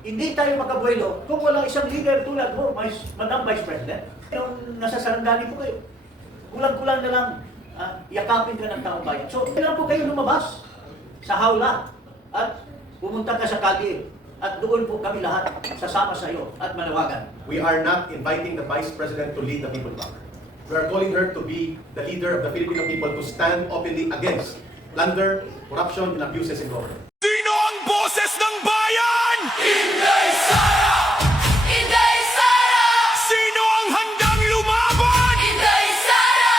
Hindi tayo makabuelo kung wala isang leader tulad mo, Madam Vice President. Yung nasa sarangani po kayo. Kulang-kulang na lang yakapin ka ng taong bayan. So, kailan po kayo lumabas sa hawla at pumunta ka sa kalye at doon po kami lahat sasama sa iyo at manawagan. We are not inviting the Vice President to lead the people back. We are calling her to be the leader of the Filipino people to stand openly against plunder, corruption, and abuses in government. Sino ang boses ng bayan? Inday Sara! Inday Sara! Sino ang handang lumaban? Inday Sara!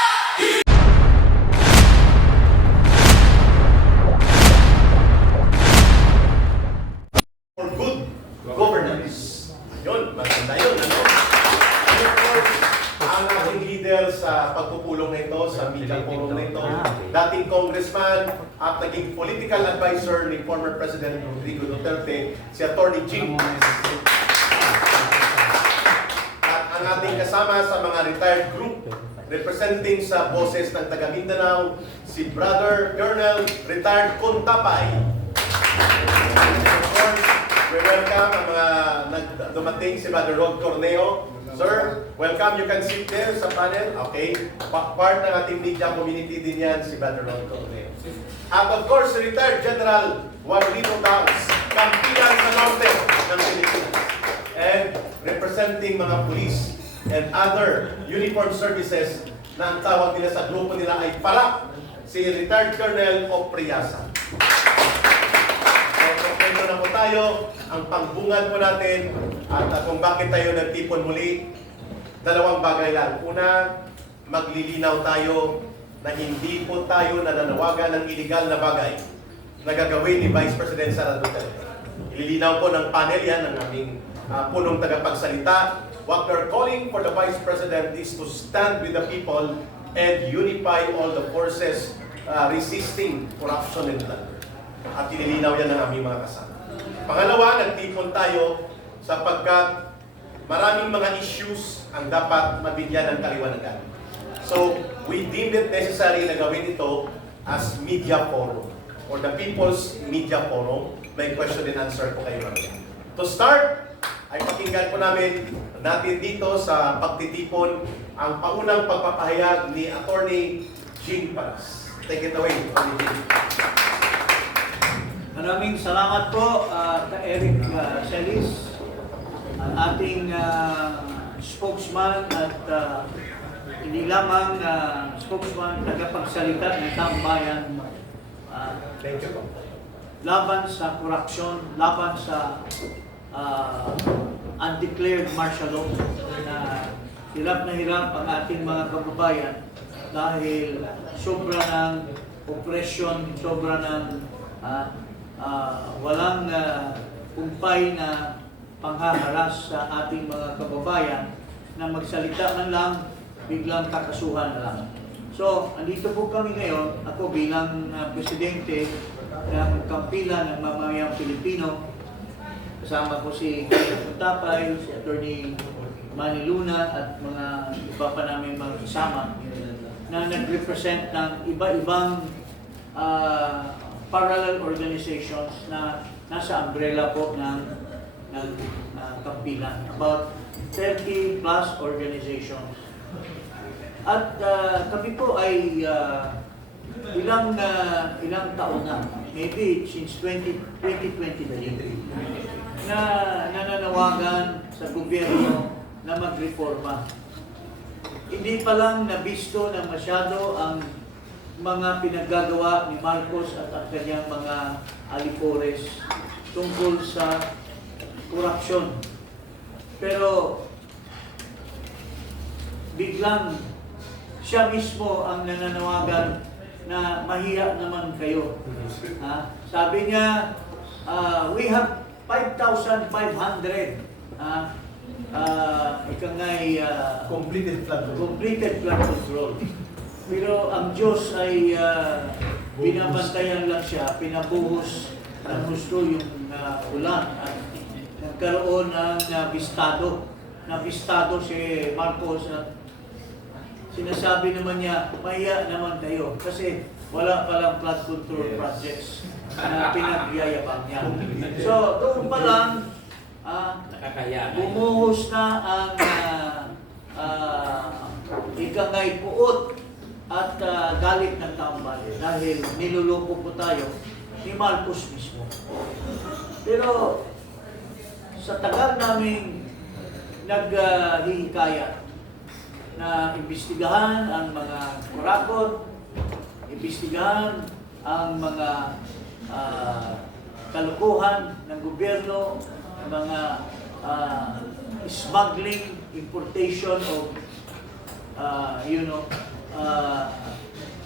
For good governance. Yun, maganda yun, ano? And of course, ang ating leader sa pagpupulong na ito, sa media forum na ito, dating congressman at naging political advisor ni former President Rodrigo Duterte, si Atty. Jing. At ang ating kasama sa mga retired group, representing sa boses ng taga Mindanao, si Brother Colonel Retired Contapay. Of course, we welcome ang mga dumating si Brother Rod Corneo. Sir, welcome. You can sit there sa panel. Okay. Part ng ating media community din yan, si Brother Rod Corneo. At of course, si Retired General Juanito Downs, kampilan sa norte ng Pilipinas. And representing mga police and other uniformed services na ang tawag nila sa grupo nila ay PARAP, si Retired Colonel Opriasa. So, na po tayo, ang pangbungad po natin at kung bakit tayo nagtipon muli, dalawang bagay lang. Una, maglilinaw tayo na hindi po tayo nananawagan ng illegal na bagay na gagawin ni Vice President Sara Duterte. Ililinaw po ng panel yan, ng aming punong tagapagsalita. What we're calling for the Vice President is to stand with the people and unify all the forces resisting corruption and plunder. At inilinaw yan ng aming mga kasama. Pangalawa, nagtipon tayo sapagkat maraming mga issues ang dapat mabigyan ng kaliwanagan. So, we deemed it necessary na gawin ito as media forum or the People's Media Forum. May question and answer po kayo mamaya. To start, ay pakinggan po natin dito sa pagtitipon ang paunang pagpapahayag ni Atty. Jing Paras. Take it away, Atty. Jing. Maraming salamat po Eric Celis, ang ating spokesman at hindi lamang spokesman, tagapagsalita ng taong bayan Thank you po. laban sa corruption, laban sa undeclared martial law na hirap na hirap ang ating mga kababayan dahil sobra ng oppression, sobra ng walang kumpay na panghaharas sa ating mga kababayan na magsalita man lang, biglang kakasuhan na lang. So, andito po kami ngayon, ako bilang presidente ng kampilan ng mamamayang Pilipino. Kasama ko si Contapay, si Atty. Manny Luna at mga iba pa namin mga kasama na nag-represent ng iba-ibang parallel organizations na nasa umbrella po ng kampilan. About 30 plus organizations. At kami po ay ilang taon na, maybe since 2023, na nananawagan sa gobyerno na magreforma. Hindi pa lang nabisto na masyado ang mga pinaggagawa ni Marcos at ang kanyang mga alipores tungkol sa korupsyon. Pero biglang siya mismo ang nananawagan na mahiya naman kayo. Sabi niya, we have 5,500 Completed flood control. Pero ang Diyos ay binabantayan lang siya, pinabuhos ng gusto yung ulan at nagkaroon ng nabistado si Marcos at sinasabi naman niya, mahiya naman kayo kasi wala palang flood control projects na pinagyayabang niya. So doon pa lang Kakayanan. bumuhos na ang ikangay puot at galit ng taong bayan dahil niluloko po tayo ni Marcos mismo. Pero sa tagal naming naghihikayat na imbestigahan ang mga kurakot, imbestigahan ang mga kalukuhan ng gobyerno, mga smuggling, importation of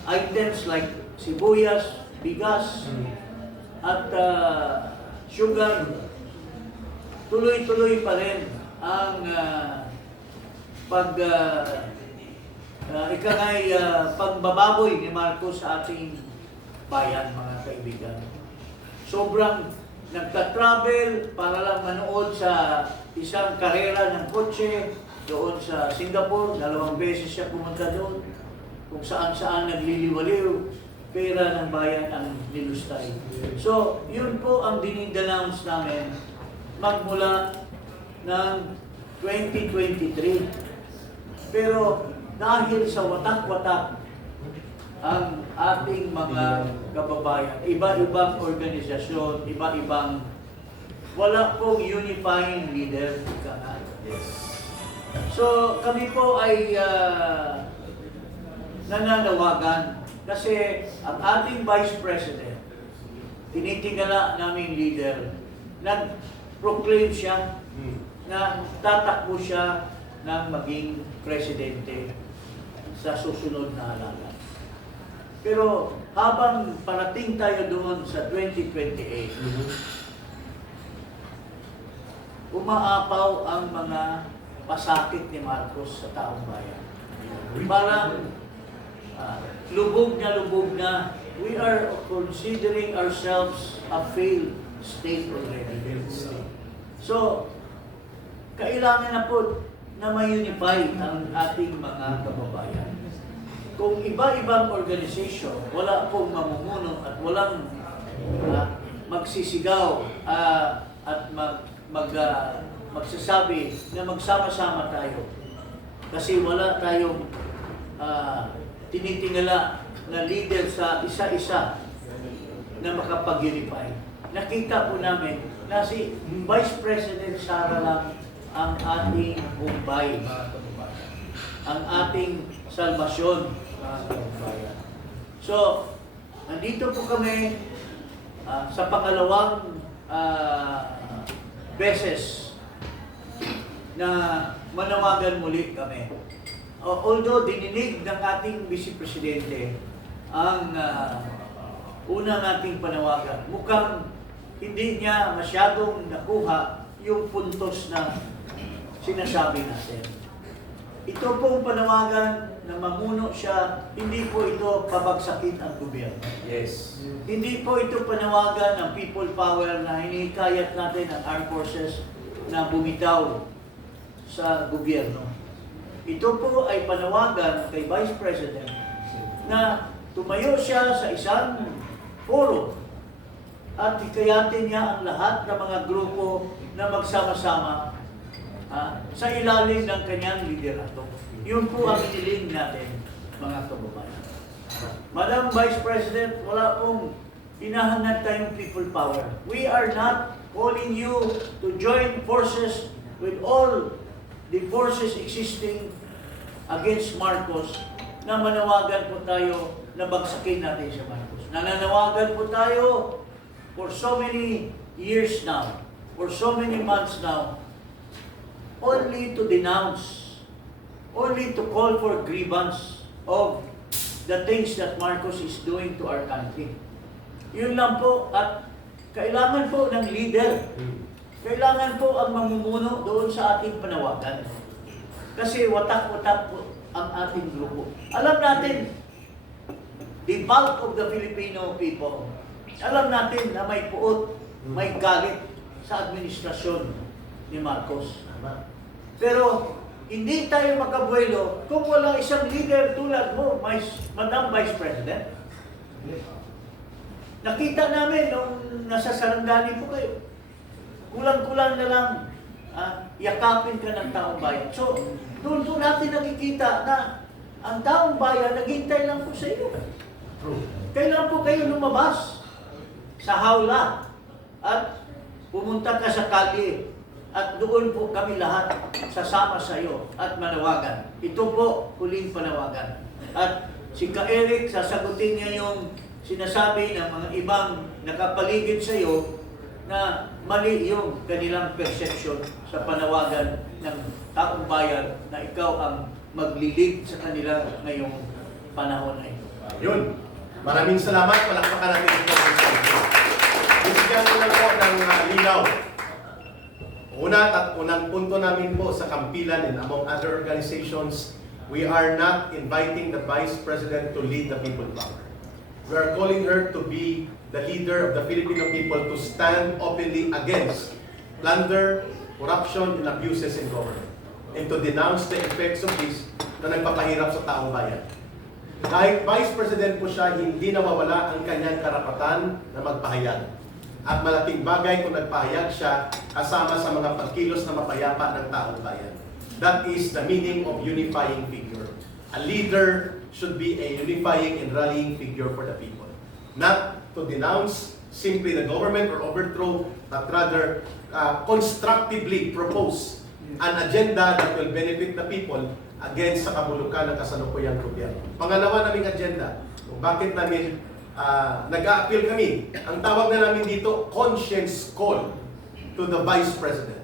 items like sibuyas, bigas, at sugar. Tuloy-tuloy pa rin ang pagbababoy ni Marcos sa ating bayan, mga kaibigan. Sobrang nagka-travel para lang manood sa isang karera ng kotse doon sa Singapore. 2 beses siya pumunta doon. Kung saan-saan nagliliwaliw, pera ng bayan ang nilustay. So, yun po ang dinidenounce namin magmula ng 2023. Pero dahil sa watak-watak ang ating mga kababayan, iba-ibang organisasyon, iba-ibang, wala pong unifying leader. So kami po ay nananawagan kasi ang ating Vice President, tinitingala naming leader, nag-proclaim siya na tatakbo siya ng maging presidente sa susunod na halalan. Pero habang parating tayo doon sa 2028, umaapaw ang mga pasakit ni Marcos sa taong bayan. Parang lubog na, we are considering ourselves a failed state already. So, kailangan na po na ma-unify ang ating mga kababayan. Kung iba-ibang organisasyon, wala pong mamumuno at walang magsisigaw at magsasabi na magsama-sama tayo. Kasi wala tayong tinitingala na leader sa isa-isa na makapag-unify. Nakita po namin na si Vice President Sara lang ang ating Mumbai, mga kababayan. Ang ating salvasyon, mga kababayan. So, nandito po kami sa pangalawang beses na manawagan muli kami. Although dininig ng ating Vice Presidente ang unang ating panawagan, mukhang hindi niya masyadong nakuha yung puntos na sinasabi natin. Ito pong panawagan na mamuno siya, hindi po ito pabagsakin ang gobyerno. Yes. Hindi po ito panawagan ng people power na hinihikayat natin ang armed forces na bumitaw sa gobyerno. Ito po ay panawagan kay Vice President na tumayo siya sa isang forum at hikayatin niya ang lahat ng mga grupo na magsama-sama sa ilalim ng kanyang liderato. Yun po ang hiniling natin, mga kababayan. Madam Vice President, wala pong hinahangad tayong people power. We are not calling you to join forces with all the forces existing against Marcos na manawagan po tayo na bagsakin natin si Marcos. Nananawagan po tayo for so many years now, for so many months now, only to denounce, only to call for grievance of the things that Marcos is doing to our country. Yun lang po, at kailangan po ng leader. Kailangan po ang mamumuno doon sa ating panawagan. Kasi watak-watak po ang ating grupo. Alam natin, the bulk of the Filipino people, alam natin na may puot, may galit sa administrasyon ni Marcos. Pero hindi tayo makabuelo kung wala isang leader tulad mo, Madam Vice President. Nakita namin nung nasa Sarangani po kayo. Kulang-kulang na lang yakapin ka ng taong bayan. So, doon po natin nakikita na ang taong bayan naghintay lang po sa iyo. Kailan po kayo lumabas sa hawla at pumunta ka sa kalye at doon po kami lahat sasama sa iyo at manawagan. Ito po, huling panawagan. At si Ka Eric, sasagutin niya yung sinasabi ng mga ibang nakapaligid sa iyo na mali yung kanilang perception sa panawagan ng taong bayan na ikaw ang maglilid sa kanila ngayong panahon na ito. Yun. Maraming salamat. Palakpakan natin ito. Bigyan ko lang po ng linaw. Unang punto namin po sa Kampilan and among other organizations, we are not inviting the Vice President to lead the people power. We are calling her to be the leader of the Filipino people to stand openly against plunder, corruption, and abuses in government, and to denounce the effects of this na nagpapahirap sa taong bayan. Kahit Vice President po siya, hindi nawawala ang kanyang karapatan na magpahayag. At malaking bagay kung nagpahayag siya kasama sa mga pagkilos na mapayapa ng taong bayan. That is the meaning of unifying figure. A leader should be a unifying and rallying figure for the people. Not to denounce simply the government or overthrow, but rather constructively propose an agenda that will benefit the people against sa kabulukan ng kasalukuyang gobyerno. Pangalawa naming agenda, kung bakit namin nag-a-appeal kami, ang tawag na namin dito, conscience call to the Vice President,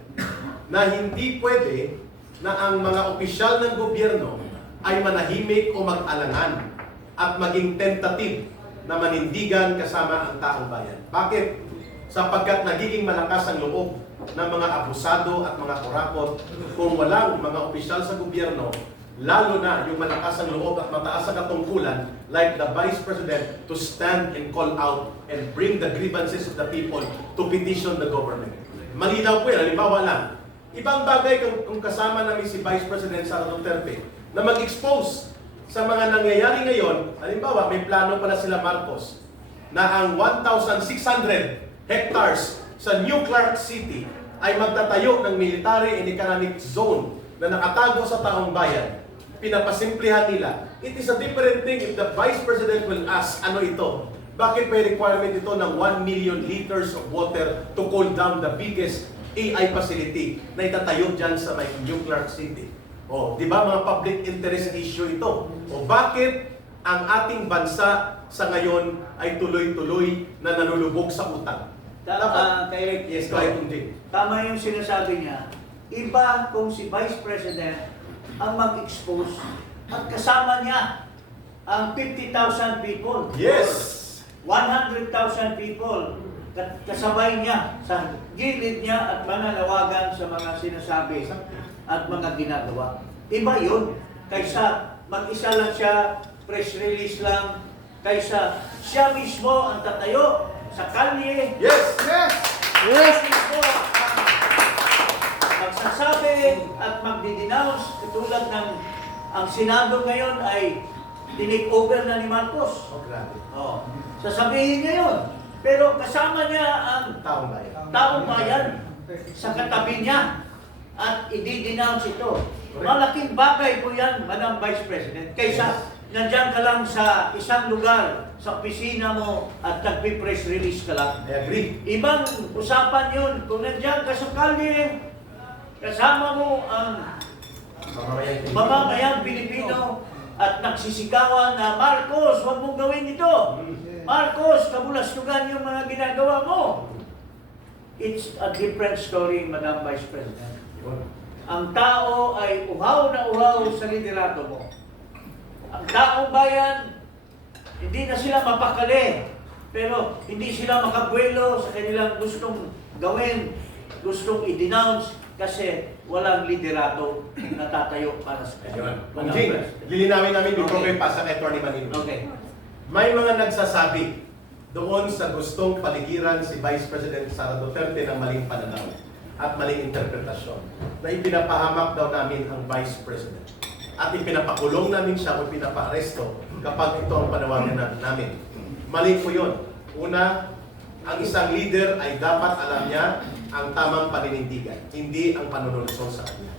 na hindi pwede na ang mga opisyal ng gobyerno ay manahimik o mag-alangan at maging tentative na manindigan kasama ang taong bayan. Bakit? Sapagkat nagiging malakas ang loob ng mga abusado at mga kurakot kung walang mga opisyal sa gobyerno, lalo na yung malakas ang loob at mataas ang katungkulan like the Vice President to stand and call out and bring the grievances of the people to petition the government. Malinaw po yan, halimbawa lang. Ibang bagay kung kasama namin si Vice President Sara Duterte na mag-expose sa mga nangyayari ngayon. Halimbawa, may plano pala sila Marcos na ang 1,600 hectares sa New Clark City ay magtatayo ng military and economic zone na nakatago sa taong bayan. Pinapasimplihan nila. It is a different thing if the Vice President will ask, ano ito? Bakit may requirement ito ng 1 million liters of water to cool down the biggest AI facility na itatayo dyan sa may New Clark City? O, di ba mga public interest issue ito? O bakit ang ating bansa sa ngayon ay tuloy-tuloy na nanulubog sa utang? Tama, kay Yes, kahit hindi. Tama yung sinasabi niya. Iba kung si Vice President ang mag-expose at kasama niya ang 50,000 people. Yes! 100,000 people. Kasabay niya sa gilid niya at mananawagan sa mga sinasabi at mga ginagawa. Iba yun. Kaysa mag-isa lang siya, press release lang, kaysa siya mismo ang tatayo sa kalye. Yes! Yes! Yes! Mismo magsasabi at magdi-denounce katulad ng ang Senado ngayon ay tinake over na ni Marcos. Oh, grabe. Oh. Sasabihin niya yun. Pero kasama niya ang Taong bayan. taong bayan sa katabi niya at i-denounce ito. Malaking bagay po yan, Madam Vice President, kaysa nandiyan ka lang sa isang lugar, sa opisina mo at nagpi-press release ka lang. I agree. Ibang usapan yun. Kung nandiyan ka sa kalye, kasama mo ang mamamayang Pilipino at nagsisigawan na, Marcos, huwag mong gawin ito. Marcos, kabulastugan yung mga ginagawa mo. It's a different story, Madam Vice President. Ang tao ay uhaw na uhaw sa liderato mo. Ang taong bayan, hindi na sila mapakali, pero hindi sila makabuelo sa kanilang gustong gawin, gustong i-denounce, kasi walang liderato na tatayo para sa kanila. Jing, lilinawin namin dito may pasa kay Atty. Manilo. Okay. May mga nagsasabi doon sa gustong paligiran si Vice President Sara Duterte ng maling pananaw at maling interpretasyon na ipinapahamak daw namin ang Vice President at ipinapakulong namin siya o pinapaaresto kapag ito ang panawagan namin. Mali po yun. Una, ang isang leader ay dapat alam niya ang tamang paninindigan, hindi ang panunulusong sa kanya.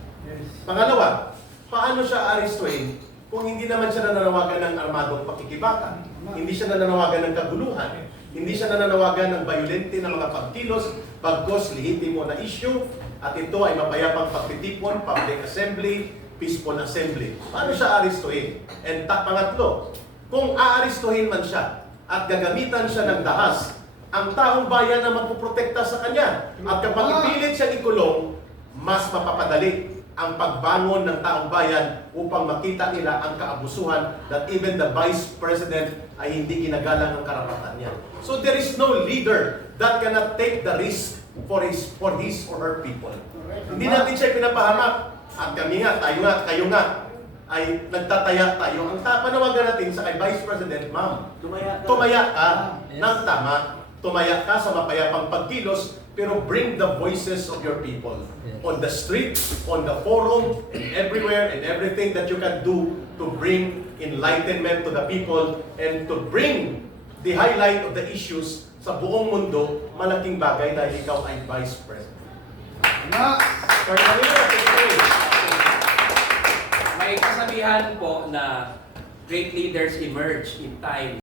Pangalawa, paano siya arestuhin kung hindi naman siya nananawagan ng armadong pakikibaka, hindi siya nananawagan ng kaguluhan, hindi siya nananawagan ng violente na mga pagkilos, bagkos lehitimo na issue, at ito ay mapayapang pagtitipon, public assembly, peaceful assembly. Paano siya arestuhin? And pangatlo, kung aarestuhin man siya at gagamitan siya ng dahas, ang taong bayan na magpuprotekta sa kanya. At kapag ipilit siya ikulong, mas mapapadali ang pagbangon ng taong bayan upang makita nila ang kaabusuhan that even the Vice President ay hindi ginagalang ang karapatan niya. So there is no leader that cannot take the risk for his or her people. Hindi natin siya pinapahamak. At kami nga, tayo nga, kayo nga, ay nagtataya tayo. Ang panawagan natin sa kay Vice President, ma'am, tumaya ka ng tama. Tumaya ka sa mapayapang pagkilos, pero bring the voices of your people on the street, on the forum, and everywhere, and everything that you can do to bring enlightenment to the people and to bring the highlight of the issues sa buong mundo. Malaking bagay dahil ikaw ay Vice President. May kasabihan po na great leaders emerge in time